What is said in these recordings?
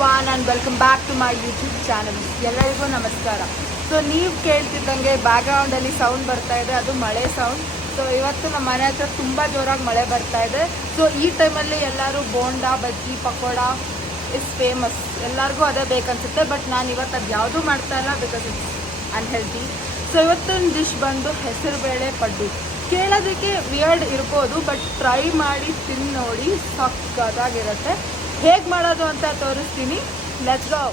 Everyone and welcome back to my YouTube channel. ಎಲ್ಲರಿಗೂ ನಮಸ್ಕಾರ. So ನೀವು ಕೇಳ್ತಿದ್ದಂಗೆ ಬ್ಯಾಕ್ಗ್ರೌಂಡಲ್ಲಿ ಸೌಂಡ್ ಬರ್ತಾ ಇದೆ, ಅದು ಮಳೆ ಸೌಂಡ್. ಸೊ ಇವತ್ತು ನಮ್ಮ ಮನೆ ಹತ್ರ ತುಂಬ ಜೋರಾಗಿ ಮಳೆ ಬರ್ತಾ ಇದೆ. ಸೊ ಈ ಟೈಮಲ್ಲಿ ಎಲ್ಲರೂ ಬೋಂಡಾ, ಬಜ್ಜಿ, ಪಕೋಡ ಇಸ್ ಫೇಮಸ್. ಎಲ್ಲರಿಗೂ ಅದೇ ಬೇಕನ್ಸುತ್ತೆ. ಬಟ್ ನಾನು ಇವತ್ತು ಅದು ಯಾವುದೂ ಮಾಡ್ತಾ ಇಲ್ಲ, ಬಿಕಾಸ್ ಇಟ್ಸ್ ಅನ್ಹೆಲ್ತಿ. ಸೊ ಇವತ್ತಿನ ಡಿಶ್ ಬಂದು ಹೆಸರುಬೇಳೆ ಪಡ್ಡು. ಕೇಳೋದಕ್ಕೆ ವಿಯರ್ಡ್ ಇರ್ಬೋದು, ಬಟ್ ಟ್ರೈ ಮಾಡಿ ತಿಂದು ನೋಡಿ, ಸಕ್ಕತ್ತಾಗಿರುತ್ತೆ. ಹೇಗೆ ಮಾಡೋದು ಅಂತ ತೋರಿಸ್ತೀನಿ. Let's go.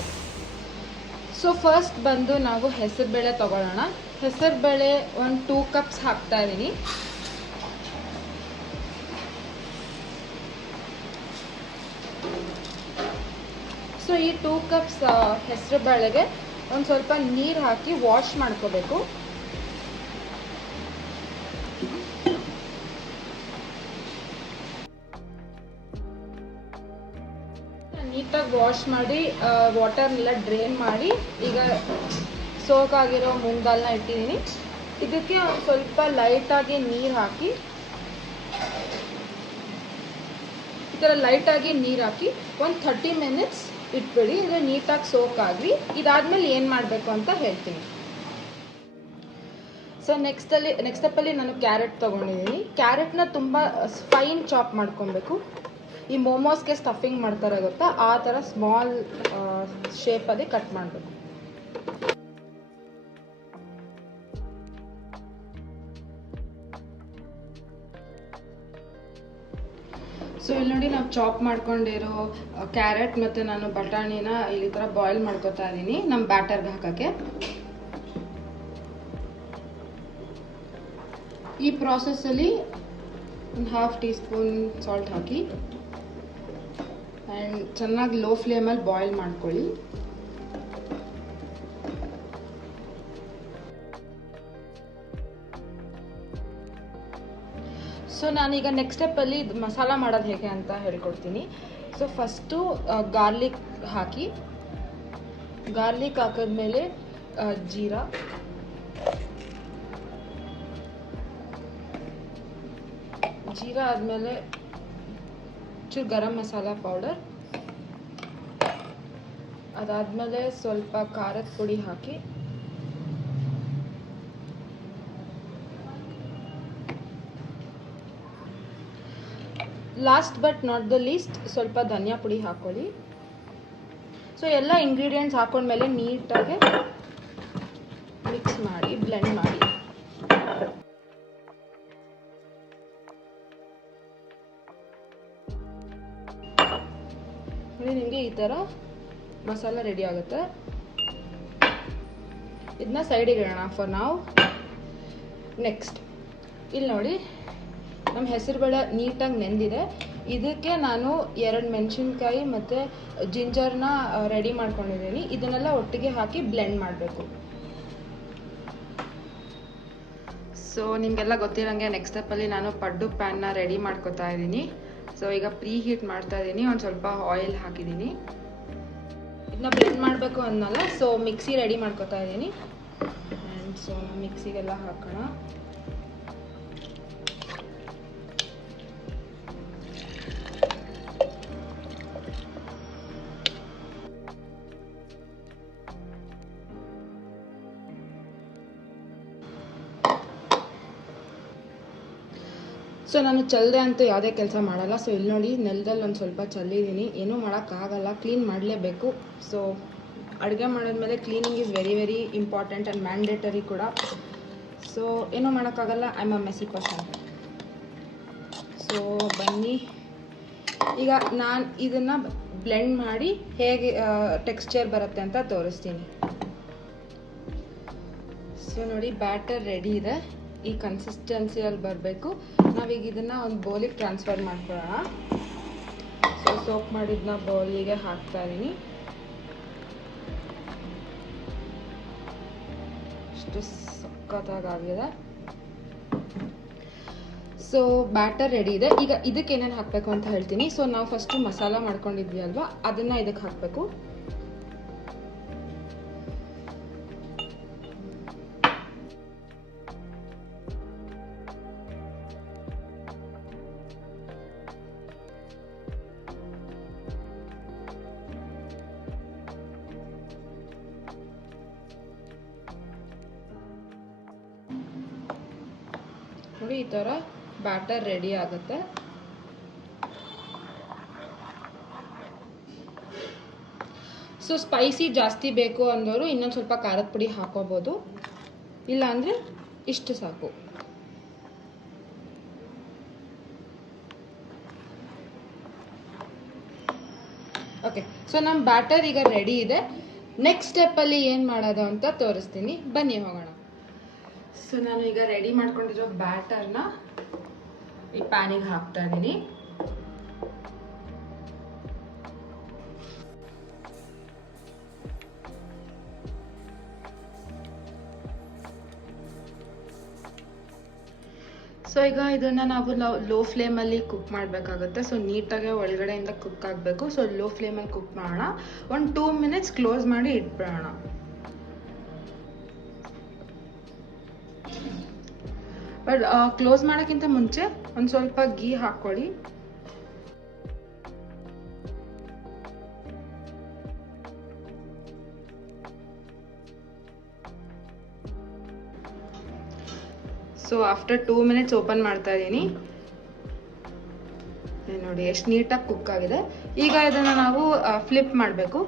ಸೊ ಫಸ್ಟ್ ಬಂದು ನಾವು ಹೆಸರುಬೇಳೆ ತೊಗೊಳ್ಳೋಣ. ಹೆಸರುಬೇಳೆ ಒಂದು 2 ಕಪ್ಸ್ ಹಾಕ್ತಾ ಇದ್ದೀನಿ. ಸೊ ಈ 2 ಕಪ್ಸ್ ಹೆಸರುಬೇಳೆಗೆ ಒಂದು ಸ್ವಲ್ಪ ನೀರು ಹಾಕಿ ವಾಶ್ ಮಾಡ್ಕೋಬೇಕು. ನೀಟಾಗಿ ವಾಶ್ ಮಾಡಿ ವಾಟರ್ನೆಲ್ಲ ಡ್ರೈನ್ ಮಾಡಿ ಈಗ ಸೋಕಾಗಿರೋ ಮೂಂಗ್ದಾಲ್ನ ಇಟ್ಟಿದ್ದೀನಿ. ಇದಕ್ಕೆ ಒಂದು ಸ್ವಲ್ಪ ಲೈಟಾಗಿ ನೀರು ಹಾಕಿ, ಈ ಥರ ಲೈಟಾಗಿ ನೀರು ಹಾಕಿ ಒಂದು 30 ಮಿನಿಟ್ಸ್ ಇಟ್ಬಿಡಿ. ಇದು ನೀಟಾಗಿ ಸೋಕಾಗಿ ಇದಾದಮೇಲೆ ಏನು ಮಾಡಬೇಕು ಅಂತ ಹೇಳ್ತೀನಿ. ಸೊ ನೆಕ್ಸ್ಟ್ ಸ್ಟೆಪ್ಪಲ್ಲಿ ನಾನು ಕ್ಯಾರೆಟ್ ತೊಗೊಂಡಿದ್ದೀನಿ. ಕ್ಯಾರೆಟ್ನ ತುಂಬ ಫೈನ್ ಚಾಪ್ ಮಾಡ್ಕೊಬೇಕು. ಈ ಮೋಮೋಸ್ಗೆ ಸ್ಟಫಿಂಗ್ ಮಾಡ್ತಾರೆ ಗೊತ್ತಾ, ಆ ಥರ ಸ್ಮಾಲ್ ಶೇಪಲ್ಲಿ ಕಟ್ ಮಾಡಬೇಕು. ಸೊ ಇಲ್ಲಿ ನೋಡಿ, ನಾವು ಚಾಪ್ ಮಾಡ್ಕೊಂಡಿರೋ ಕ್ಯಾರೆಟ್ ಮತ್ತು ನಾನು ಬಟಾಣಿನ ಈ ಥರ ಬಾಯ್ಲ್ ಮಾಡ್ಕೊತಾ ಇದ್ದೀನಿ ನಮ್ಮ ಬ್ಯಾಟರ್ಗೆ ಹಾಕೋಕ್ಕೆ. ಈ ಪ್ರಾಸೆಸ್ಸಲ್ಲಿ ಒಂದು 1/2 tea spoon salt hockey and ಚೆನ್ನಾಗಿ ಲೋ ಫ್ಲೇಮಲ್ಲಿ ಬಾಯ್ಲ್ ಮಾಡ್ಕೊಳ್ಳಿ. ಸೊ ನಾನೀಗ ನೆಕ್ಸ್ಟ್ ಸ್ಟೆಪ್ಪಲ್ಲಿ ಮಸಾಲ ಮಾಡೋದು ಹೇಗೆ ಅಂತ ಹೇಳ್ಕೊಡ್ತೀನಿ. ಸೊ ಫಸ್ಟು ಗಾರ್ಲಿಕ್ ಹಾಕಿ, ಗಾರ್ಲಿಕ್ ಹಾಕಿದ್ಮೇಲೆ ಜೀರಾ, ಆದಮೇಲೆ ಚೂರು ಗರಂ ಮಸಾಲ ಪೌಡರ್, ಅದಾದಮೇಲೆ ಸ್ವಲ್ಪ ಖಾರದ ಪುಡಿ ಹಾಕಿ, last but not the least ಸ್ವಲ್ಪ ಧನಿಯಾ ಪುಡಿ ಹಾಕೊಳ್ಳಿ. ಸೊ ಎಲ್ಲ ಇಂಗ್ರೀಡಿಯೆಂಟ್ಸ್ ಹಾಕೊಂಡ್ಮೇಲೆ ನೀಟಾಗಿ ಮಿಕ್ಸ್ ಮಾಡಿ ಬ್ಲೆಂಡ್ ಮಾಡಿ. ನಿಮಗೆ ಈ ಥರ ಮಸಾಲ ರೆಡಿ ಆಗುತ್ತೆ. ಇದನ್ನ ಸೈಡಿಗೆ ಇಡೋಣ ಫಾರ್ ನಾವು. ನೆಕ್ಸ್ಟ್ ಇಲ್ಲಿ ನೋಡಿ, ನಮ್ಮ ಹೆಸರುಬೇಳೆ ನೀಟಾಗಿ ನೆಂದಿದೆ. ಇದಕ್ಕೆ ನಾನು 2 ಮೆಣಸಿನ್ಕಾಯಿ ಮತ್ತು ಜಿಂಜರ್ನ ರೆಡಿ ಮಾಡ್ಕೊಂಡಿದ್ದೀನಿ. ಇದನ್ನೆಲ್ಲ ಒಟ್ಟಿಗೆ ಹಾಕಿ ಬ್ಲೆಂಡ್ ಮಾಡಬೇಕು. ಸೊ ನಿಮಗೆಲ್ಲ ಗೊತ್ತಿರೋಂಗೆ ನೆಕ್ಸ್ಟ್ ಸ್ಟೆಪ್ಪಲ್ಲಿ ನಾನು ಪಡ್ಡು ಪ್ಯಾನ್ನ ರೆಡಿ ಮಾಡ್ಕೊತಾ ಇದ್ದೀನಿ. ಸೊ ಈಗ ಪ್ರೀ ಹೀಟ್ ಮಾಡ್ತಾ ಇದ್ದೀನಿ. ಒಂದು ಸ್ವಲ್ಪ ಆಯಿಲ್ ಹಾಕಿದ್ದೀನಿ. ಇದನ್ನ ಬ್ಲೆಂಡ್ ಮಾಡಬೇಕು ಅನ್ನಲ್ಲ, ಸೊ ಮಿಕ್ಸಿ ರೆಡಿ ಮಾಡ್ಕೊತಾ ಇದ್ದೀನಿ. ಆ್ಯಂಡ್ ಸೊ ಮಿಕ್ಸಿಗೆಲ್ಲ ಹಾಕೋಣ. ಸೊ ನಾನು ಚೆಲ್ಲದೆ ಅಂತೂ ಯಾವುದೇ ಕೆಲಸ ಮಾಡಲ್ಲ. ಸೊ ಇಲ್ಲಿ ನೋಡಿ, ನೆಲದಲ್ಲಿ ಒಂದು ಸ್ವಲ್ಪ ಚೆಲ್ಲಿದ್ದೀನಿ. ಏನೂ ಮಾಡೋಕ್ಕಾಗಲ್ಲ, ಕ್ಲೀನ್ ಮಾಡಲೇಬೇಕು. ಸೊ ಅಡುಗೆ ಮಾಡಿದ್ಮೇಲೆ cleaning is very very important and mandatory ಕೂಡ. ಸೊ ಏನೂ ಮಾಡೋಕ್ಕಾಗಲ್ಲ, I am a messy person. So ಬನ್ನಿ, ಈಗ ನಾನು ಇದನ್ನು ಬ್ಲೆಂಡ್ ಮಾಡಿ ಹೇಗೆ ಟೆಕ್ಸ್ಚರ್ ಬರುತ್ತೆ ಅಂತ ತೋರಿಸ್ತೀನಿ. ಸೊ ನೋಡಿ, ಬ್ಯಾಟರ್ ರೆಡಿ ಇದೆ. ಈ ಕನ್ಸಿಸ್ಟೆನ್ಸಿಯಲ್ಲಿ ಬರಬೇಕು. ನಾವೀಗ ಇದನ್ನು ಒಂದು ಬೌಲಿಗೆ ಟ್ರಾನ್ಸ್ಫರ್ ಮಾಡ್ಕೊಳ್ಳೋಣ. ಸೊ ಸೋಪ್ ಮಾಡಿದ್ನ ಬೌಲಿಗೆ ಹಾಕ್ತಾ ಇದ್ದೀನಿ. ಅಷ್ಟು ಸಖತ್ತಾಗಿದೆ. ಸೊ ಬ್ಯಾಟರ್ ರೆಡಿ ಇದೆ. ಈಗ ಇದಕ್ಕೆ ಏನೇನು ಹಾಕಬೇಕು ಅಂತ ಹೇಳ್ತೀನಿ. ಸೊ ನಾವು ಫಸ್ಟು ಮಸಾಲ ಮಾಡ್ಕೊಂಡಿದ್ವಿ ಅಲ್ವಾ, ಅದನ್ನು ಇದಕ್ಕೆ ಹಾಕಬೇಕು. ನೋಡಿ ಈ ಥರ ಬ್ಯಾಟರ್ ರೆಡಿ ಆಗುತ್ತೆ. ಸೊ ಸ್ಪೈಸಿ ಜಾಸ್ತಿ ಬೇಕು ಅಂದವರು ಇನ್ನೊಂದು ಸ್ವಲ್ಪ ಖಾರದ ಪುಡಿ ಹಾಕೋಬೋದು, ಇಲ್ಲ ಅಂದರೆ ಇಷ್ಟು ಸಾಕು. ಓಕೆ, ಸೊ ನಮ್ಮ ಬ್ಯಾಟರ್ ಈಗ ರೆಡಿ ಇದೆ. ನೆಕ್ಸ್ಟ್ ಸ್ಟೆಪ್ಪಲ್ಲಿ ಏನು ಮಾಡೋದು ಅಂತ ತೋರಿಸ್ತೀನಿ, ಬನ್ನಿ ಹೋಗೋಣ. ಸೊ ನಾನು ಈಗ ರೆಡಿ ಮಾಡ್ಕೊಂಡಿರೋ ಬ್ಯಾಟರ್ನ ಈ ಪ್ಯಾನಿಗೆ ಹಾಕ್ತಾ ಇದ್ದೀನಿ. ಸೊ ಈಗ ಇದನ್ನು ನಾವು ಲೋ ಫ್ಲೇಮಲ್ಲಿ ಕುಕ್ ಮಾಡಬೇಕಾಗುತ್ತೆ. ಸೊ ನೀಟಾಗಿ ಒಳಗಡೆಯಿಂದ ಕುಕ್ ಆಗಬೇಕು. ಸೊ ಲೋ ಫ್ಲೇಮಲ್ಲಿ ಕುಕ್ ಮಾಡೋಣ. ಒಂದು 2 ಮಿನಿಟ್ಸ್ ಕ್ಲೋಸ್ ಮಾಡಿ ಇಟ್ಬಿಡೋಣ. ಬಟ್ ಕ್ಲೋಸ್ ಮಾಡೋಕ್ಕಿಂತ ಮುಂಚೆ ಒಂದು ಸ್ವಲ್ಪ ಗೀ ಹಾಕ್ಕೊಳ್ಳಿ. ಸೊ ಆಫ್ಟರ್ 2 ಮಿನಿಟ್ಸ್ ಓಪನ್ ಮಾಡ್ತಾ ಇದ್ದೀನಿ. ನೋಡಿ ಎಷ್ಟು ನೀಟಾಗಿ ಕುಕ್ ಆಗಿದೆ. ಈಗ ಇದನ್ನು ನಾವು ಫ್ಲಿಪ್ ಮಾಡಬೇಕು.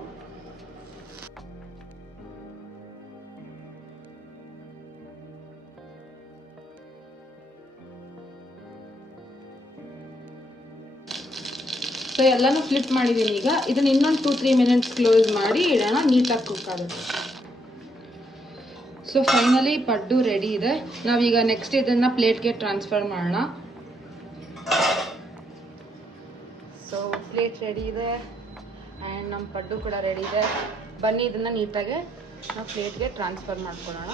ಸೊ ಎಲ್ಲನೂ ಫ್ಲಿಪ್ ಮಾಡಿದ್ದೀನಿ. ಈಗ ಇದನ್ನು ಇನ್ನೊಂದು 2-3 ಮಿನಿಟ್ಸ್ ಕ್ಲೋಸ್ ಮಾಡಿ ಇಡೋಣ, ನೀಟಾಗಿ ಕುಕ್ ಆಗುತ್ತೆ. ಸೊ ಫೈನಲಿ ಪಡ್ಡು ರೆಡಿ ಇದೆ. ನಾವೀಗ ನೆಕ್ಸ್ಟ್ ಇದನ್ನು ಪ್ಲೇಟ್ಗೆ ಟ್ರಾನ್ಸ್ಫರ್ ಮಾಡೋಣ. ಸೊ ಪ್ಲೇಟ್ ರೆಡಿ ಇದೆ ಆ್ಯಂಡ್ ನಮ್ಮ ಪಡ್ಡು ಕೂಡ ರೆಡಿ ಇದೆ. ಬನ್ನಿ ಇದನ್ನು ನೀಟಾಗಿ ನಾವು ಪ್ಲೇಟ್ಗೆ ಟ್ರಾನ್ಸ್ಫರ್ ಮಾಡ್ಕೊಳ್ಳೋಣ.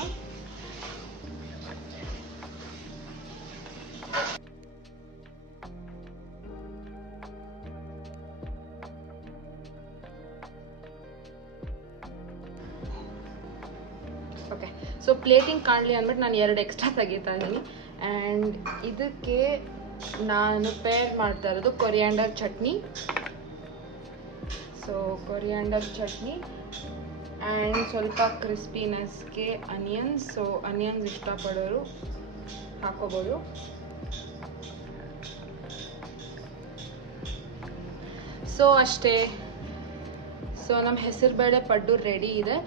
ಓಕೆ, ಸೊ ಪ್ಲೇಟಿಂಗ್ ಕಾಣಲಿ ಅಂದ್ಬಿಟ್ಟು ನಾನು 2 ಎಕ್ಸ್ಟ್ರಾ ತೆಗಿತಾ ಇದ್ದೀನಿ. ಆ್ಯಂಡ್ ಇದಕ್ಕೆ ನಾನು ಪೇರ್ ಮಾಡ್ತಾ ಇರೋದು coriander chutney. So coriander chutney and ಸ್ವಲ್ಪ ಕ್ರಿಸ್ಪಿನೆಸ್ಗೆ ಅನಿಯನ್ಸ್. ಸೊ ಅನಿಯನ್ಸ್ ಇಷ್ಟಪಡೋರು ಹಾಕೋಬೋದು. ಸೊ ಅಷ್ಟೇ. ಸೊ ನಮ್ಮ ಹೆಸರುಬೇಳೆ ಪಡ್ಡು ರೆಡಿ ಇದೆ.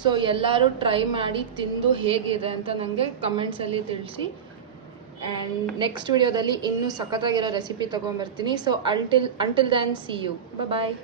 ಸೊ ಎಲ್ಲರೂ ಟ್ರೈ ಮಾಡಿ ತಿಂದು ಹೇಗಿದೆ ಅಂತ ನನಗೆ ಕಮೆಂಟ್ಸಲ್ಲಿ ತಿಳಿಸಿ. ಆ್ಯಂಡ್ ನೆಕ್ಸ್ಟ್ ವಿಡಿಯೋದಲ್ಲಿ ಇನ್ನೂ ಸಖತ್ತಾಗಿರೋ ರೆಸಿಪಿ ತೊಗೊಂಬರ್ತೀನಿ. So until then see you, bye.